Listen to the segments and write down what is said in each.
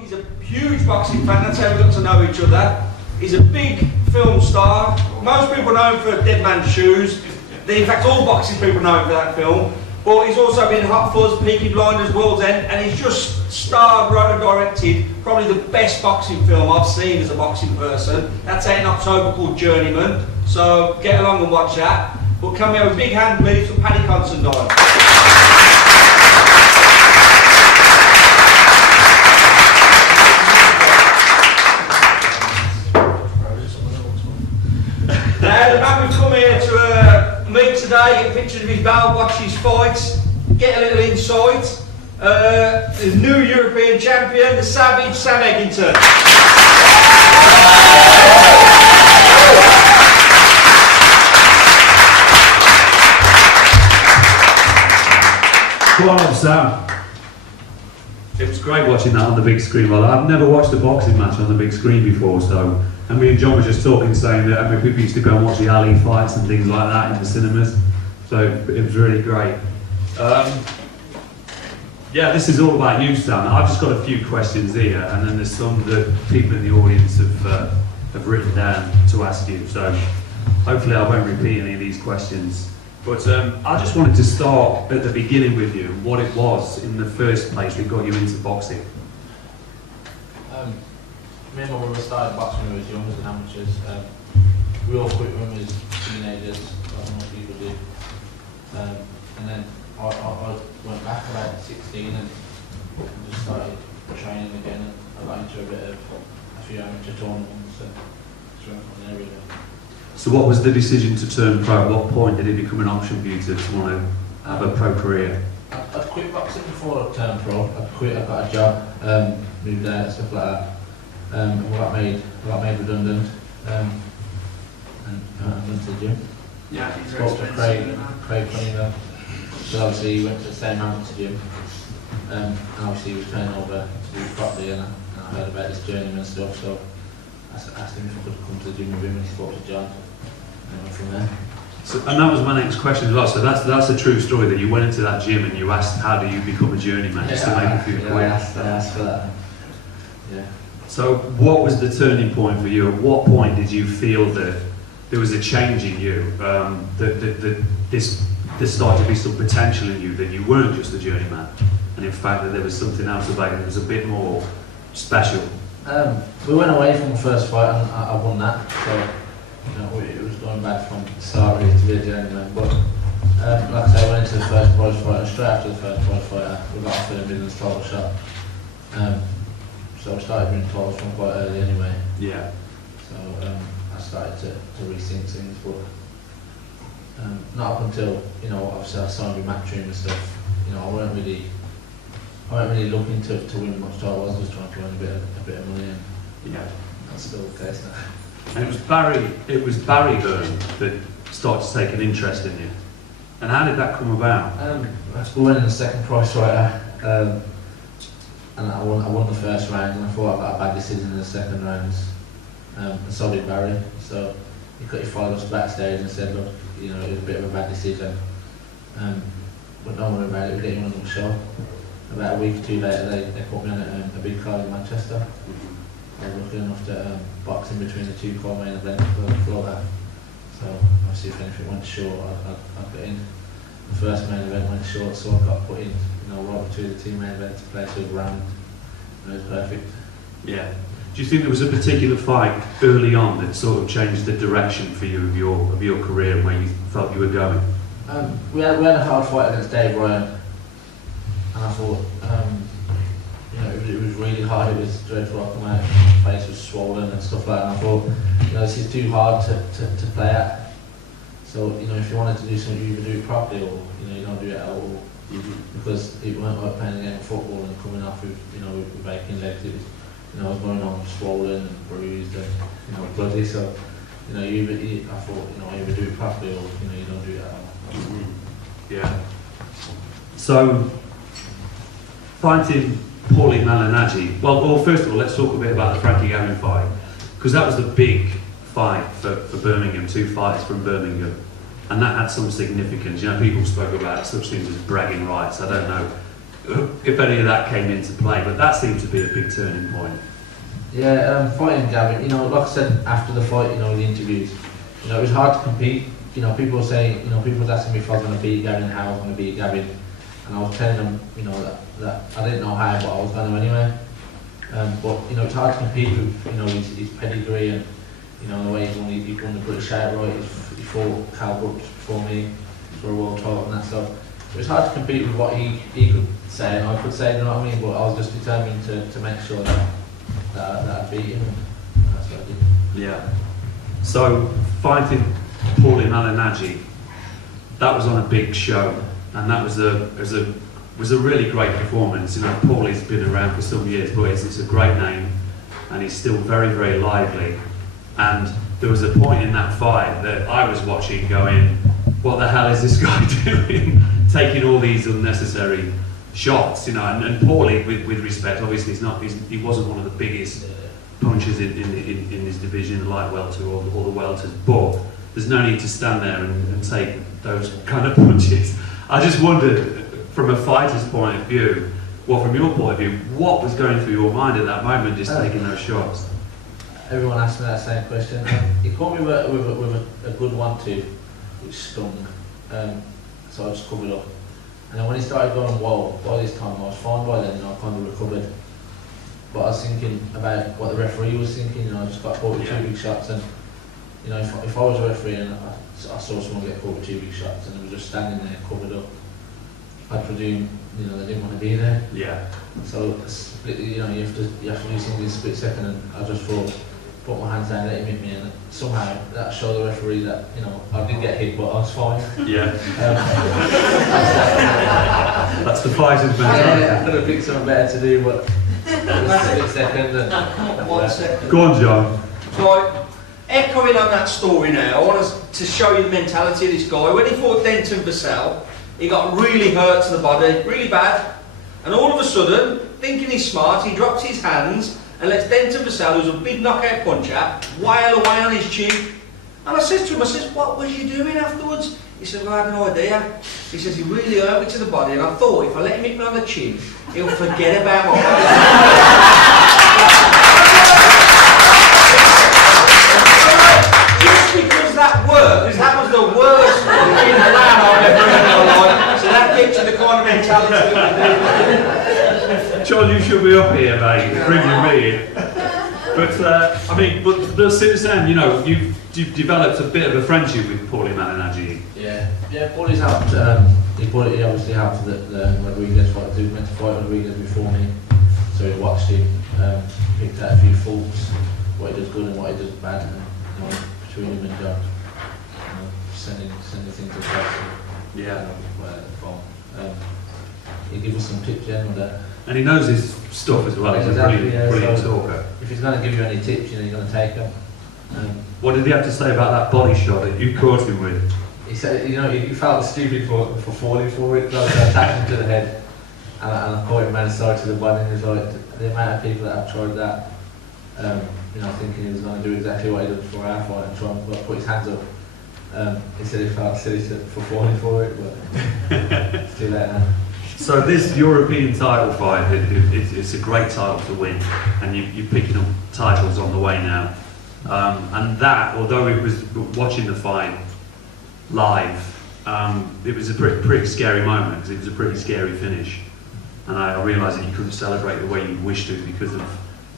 He's a huge boxing fan, that's how we got to know each other. He's a big film star. Most people know him for Dead Man's Shoes. In fact, all boxing people know him for that film. But he's also been in Hot Fuzz, Peaky Blinders, World's End, and he's just starred, wrote and directed probably the best boxing film I've seen as a boxing person. That's out in October, called Journeyman. So get along and watch that. But can we have a big hand please for Paddy Considine? Now the man we've come here to meet today, get pictures of his belt, watch his fights, get a little insight. The new European champion, the Savage Sam Eggington. Go on, Sam. It was great watching that on the big screen. Well, I've never watched a boxing match on the big screen before, so. And me and John were just talking, saying that people used to go and watch the alley fights and things like that in the cinemas. So it was really great. Yeah, this is all about you, Sam. I've just got a few questions here, and then there's some that people in the audience have written down to ask you. So hopefully I won't repeat any of these questions. But I just wanted to start at the beginning with you, what it was in the first place that got you into boxing. Me and my brother started boxing when we were young as amateurs. We all quit when we were teenagers, like most people do. And then I went back about 16 and just started training again. And I got into a few amateur tournaments and just went from there really. So what was the decision to turn pro? At what point did it become an option for you to want to have a pro career? I quit boxing before I turned pro. I quit, I got a job, moved out, stuff like that. I got made redundant and went to the gym. Yeah, Spoke to Craig Cunningham. So obviously he went to the same amateur gym. And obviously he was training over to do properly and I heard about this journeyman stuff, so I asked him if I could come to the gym with him and he spoke to John and went from there. So, and that was my next question as well. So that's a true story that you went into that gym and you asked how do you become a journeyman, just to make a few I asked for that. Yeah. So what was the turning point for you? At what point did you feel that there was a change in you, that there started to be some potential in you, that you weren't just a journeyman, and in fact that there was something else about it that was a bit more special? We went away from the first fight and I won that, so it was going back from the start really to be a journeyman. But like I say, I went into the first prize fight and straight after the first prize fight we got offered a millions title shot. So I started winning titles from quite early anyway. Yeah. So I started to rethink things, but not up until obviously I signed with Matchroom and stuff. I weren't really looking to win much title. I was just trying to earn a bit of money, and Yeah. that's still the case now. And it was Barry Hearn that started to take an interest in you. And how did that come about? I went in the second prize fighter. And I won the first round, and I thought I got a bad decision in the second round. And so did Barry. So he followed us backstage and said, look, it was a bit of a bad decision. But don't worry about it, we're getting on the show. About a week or two later, they put me on a big card in Manchester. I was lucky enough to box in between the two core main events for the floor. So obviously if anything went short, I'd get in. The first main event went short, so I got put in right between the two main events to play to a round. And it was perfect. Yeah. Do you think there was a particular fight early on that sort of changed the direction for you of your career and where you felt you were going? We had a hard fight against Dave Ryan, and I thought it was really hard. It was dreadful. I come out, my face was swollen and stuff like that. And I thought this is too hard to play at. So if you wanted to do something, you either do it properly or you don't do it at all. Because it weren't like playing a game of football and coming off with with aching legs. It was I was going on swollen and bruised and bloody. So I thought either do it properly or you don't do it at all. Yeah. So fighting Paulie Malignaggi. Well, first of all, let's talk a bit about the Frankie Gavin fight, because that was the big fight for Birmingham. 2 fights from Birmingham. And that had some significance. People spoke about such things as bragging rights. I don't know if any of that came into play, but that seemed to be a big turning point. Yeah, fighting Gavin, you know, like I said after the fight, you know, the interviews, you know, it was hard to compete. You know, people were saying, you know, people were asking me if I was going to beat Gavin, how I was going to beat Gavin, and I was telling them, you know, that I didn't know how, but I was going to anyway. But you know, it's hard to compete with, you know, his pedigree and, you know, the way he won the British outright. He fought Cal Brooks before me for a world title and that stuff. It was hard to compete with what he could say and I could say, you know what I mean? But I was just determined to make sure that I beat him, and that's what I did. Yeah. So fighting Paulie Malignaggi, that was on a big show, and that was a really great performance. You know, Paulie's been around for some years, but it's a great name, and he's still very, very lively. And there was a point in that fight that I was watching going, what the hell is this guy doing? Taking all these unnecessary shots, you know, and Paulie, with respect, obviously he wasn't one of the biggest punchers in his division, the light welter or the welters, but there's no need to stand there and take those kind of punches. I just wondered, from a fighter's point of view, well, from your point of view, what was going through your mind at that moment, just taking those shots? Everyone asked me that same question. He caught me with a good 1-2, which stung. So I just covered up. And then when he started going, whoa, by this time I was fine by then, and I kind of recovered. But I was thinking about what the referee was thinking, you know, I just got caught with 2 big shots, and you know, if I was a referee and I saw someone get caught with 2 big shots and they were just standing there covered up, I'd presume, you know, they didn't want to be there. Yeah. So you know, you have to do things in a split second, and I just thought, put my hands down, let him hit me, and somehow that showed the referee that, you know, I did get hit, but I was fine. Yeah. That's the fighter's mentality. I could have picked something better to do, but it was a split second. And, 1 second. Go on, John. Right, echoing on that story now, I want us to show you the mentality of this guy. When he fought Denton Vassell, he got really hurt to the body, really bad. And all of a sudden, thinking he's smart, he drops his hands and lets Denton Vassell, who's a big knockout puncher, wail away on his chin. And I says to him, what was you doing afterwards? He says, well, I had no idea. He says, he really hurt me to the body, and I thought if I let him hit me on the chin, he'll forget about what I did. Just because that worked, that was the worst fucking plan I've ever heard in my life. So that gives you the kind of mentality that we do. John, you should be up here, mate, bringing me in. But I mean, but since then, you know, you've developed a bit of a friendship with Paulie Malignaggi. Yeah, Paulie's helped. He obviously helped the Rodriguez fight. He was meant to fight Rodriguez before me, so he watched him, picked out a few faults, what he does good and what he does bad, and you know, between him and John, you know, sending things across. Yeah. He gives us some tips on that. And he knows his stuff as well. He's Exactly, a brilliant so talker. If he's going to give you any tips, you know, you're going to take them. What did he have to say about that body shot that you caught him with? He said, you know, he felt stupid for falling for it. I was attacking to the head, and I caught him outside to the body. And he was like, the amount of people that have tried that, you know, thinking he was going to do exactly what he did before our fight and try and put his hands up. He said he felt silly for falling for it, but it's too late now. So this European title fight, it's a great title to win, and you're picking up titles on the way now. And that, although it was watching the fight live, it was a pretty scary moment, because it was a pretty scary finish. And I realised that you couldn't celebrate the way you wished to because of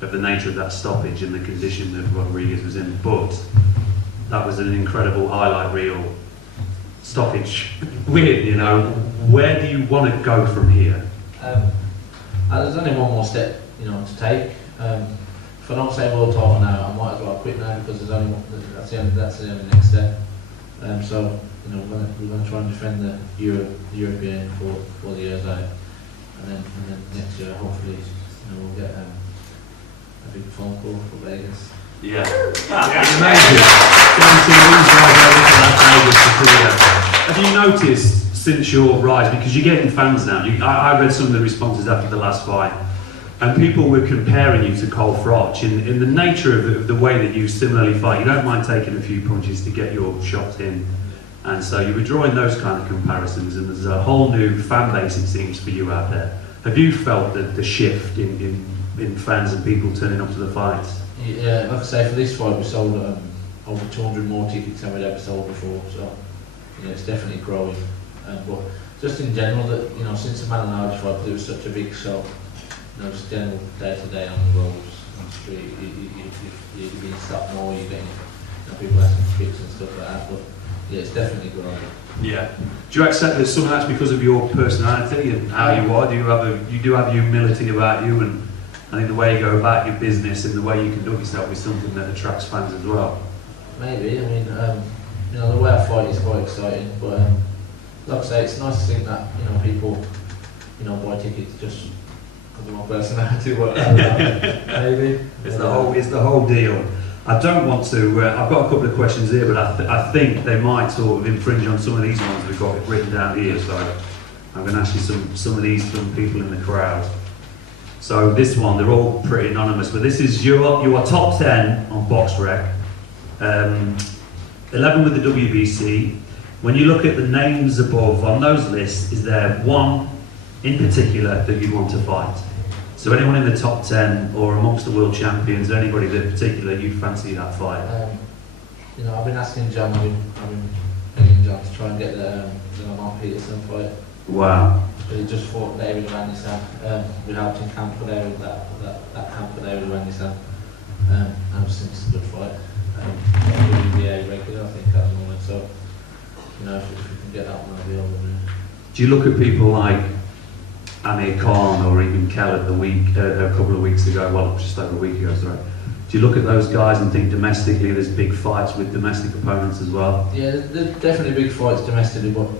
the nature of that stoppage and the condition that Rodriguez was in. But that was an incredible highlight reel stoppage win, you know. Where do you want to go from here? There's only one more step, you know, to take. If I don't say world title now, I might as well quit now, because there's only that's the only next step. So you know, we're going to try and defend the European for the years out, and then next year hopefully, you know, we'll get a big phone call for Vegas. Yeah. Amazing. Have you noticed since your rise, because you're getting fans now, I read some of the responses after the last fight, and people were comparing you to Cole Froch in the nature of the way that you similarly fight. You don't mind taking a few punches to get your shots in, and so you were drawing those kind of comparisons, and there's a whole new fan base, it seems, for you out there. Have you felt the shift in fans and people turning up to the fights? Yeah, like I say, for this fight we sold over 200 more tickets than we'd ever sold before, so it's definitely growing. But just in general, that since the Man and Large fight, it was such a big show. Just general day to day on the roads, on the street, you're being stopped more, you're getting people asking for pictures and stuff like that. But yeah, it's definitely growing. Yeah. Do you accept that some of that's because of your personality and how you are? You do have humility about you, and I think the way you go about your business and the way you conduct yourself is something that attracts fans as well. Maybe. I mean, the way I fight is quite exciting, but like I say, it's nice to think that people buy tickets just because of my personality. Maybe. It's the whole deal. I don't want to. I've got a couple of questions here, but I think they might sort of infringe on some of these ones we've got written down here. So I'm going to ask you some of these from people in the crowd. So this one, they're all pretty anonymous, but this is your top 10 on BoxRec, 11 with the WBC. When you look at the names above on those lists, is there one in particular that you want to fight? So anyone in the top 10 or amongst the world champions, anybody that in particular you fancy that fight? I've been asking John, I've been begging John to try and get the Lamar Peterson fight. Wow. But he just fought David Randy Sam. We helped in camp for there with that camp for David Randy Sam. I just think it's a good fight. WBA regular, I think, at the moment. So, if we can get that one, I'll be over there. Do you look at people like Amir Khan or even Kelly a couple of weeks ago, well, just over a week ago, sorry. Do you look at those guys and think domestically there's big fights with domestic opponents as well? Yeah, there's definitely big fights domestically, but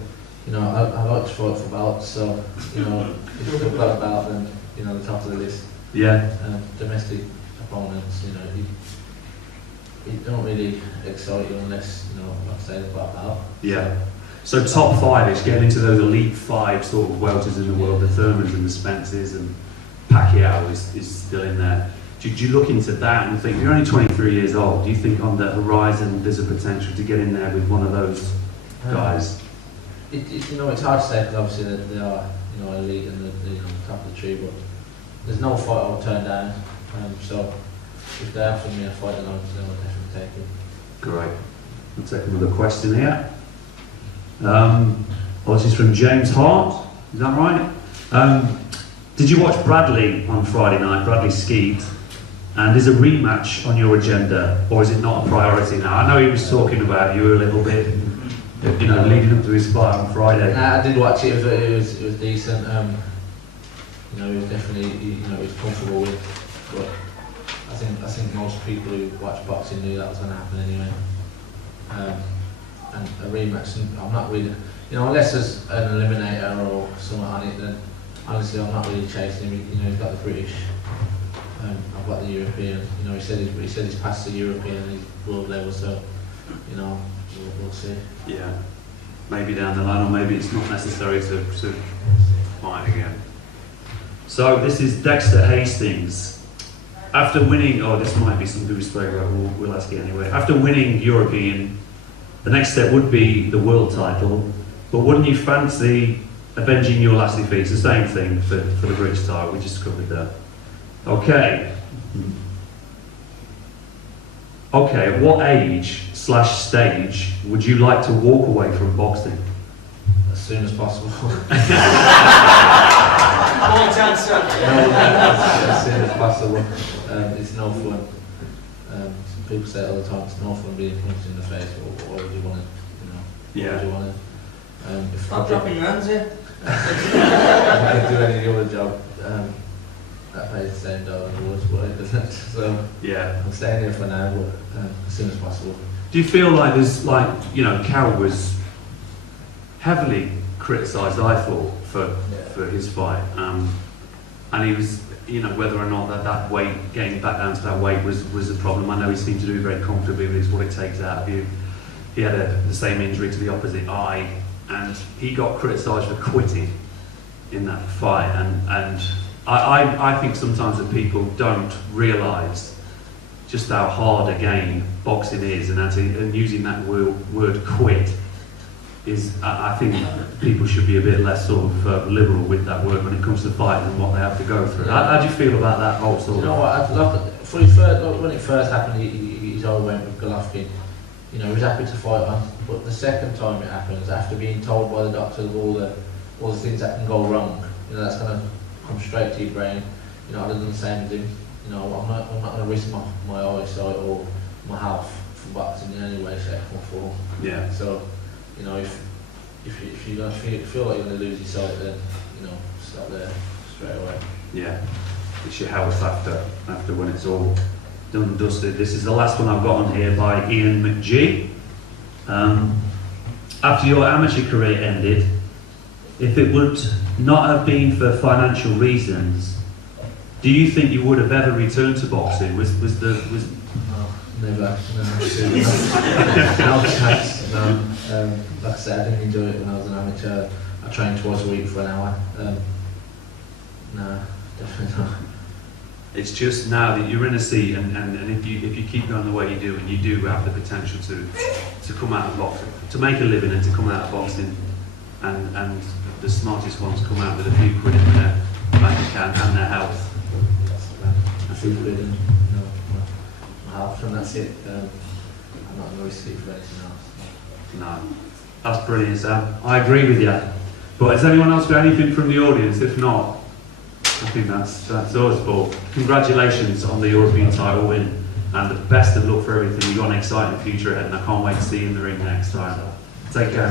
I like to fight for belts, so if you've got a belt, then the top of the list. Yeah. Domestic opponents, it don't really excite you unless like I say, they've got a belt. Yeah. So top 5-ish, getting into those elite 5 sort of welters in the world, the Thurmans and the Spencers, and Pacquiao is still in there. Do you look into that and think, you're only 23 years old, do you think on the horizon there's a potential to get in there with one of those guys? It's hard to say because obviously they are elite and the top of the tree, but there's no fight I'll turn down. So if they offer me a fight, then I'll definitely take it. Great. I'll take another question here. This is from James Hart, is that right? Did you watch Bradley on Friday night, Bradley Skeet? And is a rematch on your agenda, or is it not a priority now? I know he was talking about you a little bit, leading up to his fight on Friday. I did watch it, it was decent. He was definitely, he was comfortable with, but I think most people who watch boxing knew that was going to happen anyway. And a rematch, I'm not really, unless there's an eliminator or something on it, then honestly I'm not really chasing him. He's got the British, I've got the European. He said he's past the European and he's world level, so we'll see. Yeah, maybe down the line, or maybe it's not necessary to fight again. So this is Dexter Hastings. After winning, this might be something we spoke about, we'll ask it anyway. After winning European, the next step would be the world title, but wouldn't you fancy avenging your last defeat? It's the same thing for the British title, we just covered that. Okay. At what age/stage would you like to walk away from boxing? As soon as possible. Right answer. As soon as possible. It's no fun. People say it all the time, it's no fun being punched in the face, or why would you want it? Yeah. Why would you want it? Stop dropping your hands here. If I could do any other job, that pays the same dollar as yours, but it doesn't. So yeah. I'm staying here for now, but as soon as possible. Do you feel like there's Cal was heavily criticised, I thought, for his fight, and he was, whether or not that weight, getting back down to that weight was a problem. I know he seemed to do very comfortably with what it takes out of you. He had the same injury to the opposite eye, and he got criticised for quitting in that fight, and I think sometimes that people don't realise just how hard a game boxing is, and using that word quit I think people should be a bit less sort of liberal with that word when it comes to fighting and what they have to go through. How do you feel about that whole sort You know of... what? When it first happened, he all went with Golovkin. You know, he was happy to fight on. But the second time it happens, after being told by the doctor of all the things that can go wrong, you know, that's going to come straight to your brain. You know, I'd have done the same as him. You know, I'm not going to risk my eyesight or my health for boxing in any way, shape or form. Yeah. So, you know, if you don't feel like you're going to lose your sight, then, you know, stop there straight away. Yeah. It's your health after when it's all done and dusted. This is the last one I've got on here by Ian McGee. After your amateur career ended, if it would not have been for financial reasons, do you think you would have ever returned to boxing? Was No, never. No chance. No. Like I said, I didn't enjoy it when I was an amateur. I trained twice a week for an hour. No, definitely not. It's just now that you're in a seat, and if you keep going the way you do, and you do have the potential to come out of boxing, to make a living and to come out of boxing, and the smartest ones come out with a few quid in their bank account and their health. I feel good and, you know, my health, and that's it. I'm not going to risk it for anything else. No, that's brilliant, Sam. I agree with you. But has anyone else got anything from the audience? If not, I think that's us. But congratulations on the European title win, and the best of luck for everything. You've got an exciting future ahead, and I can't wait to see you in the ring next time. Take care.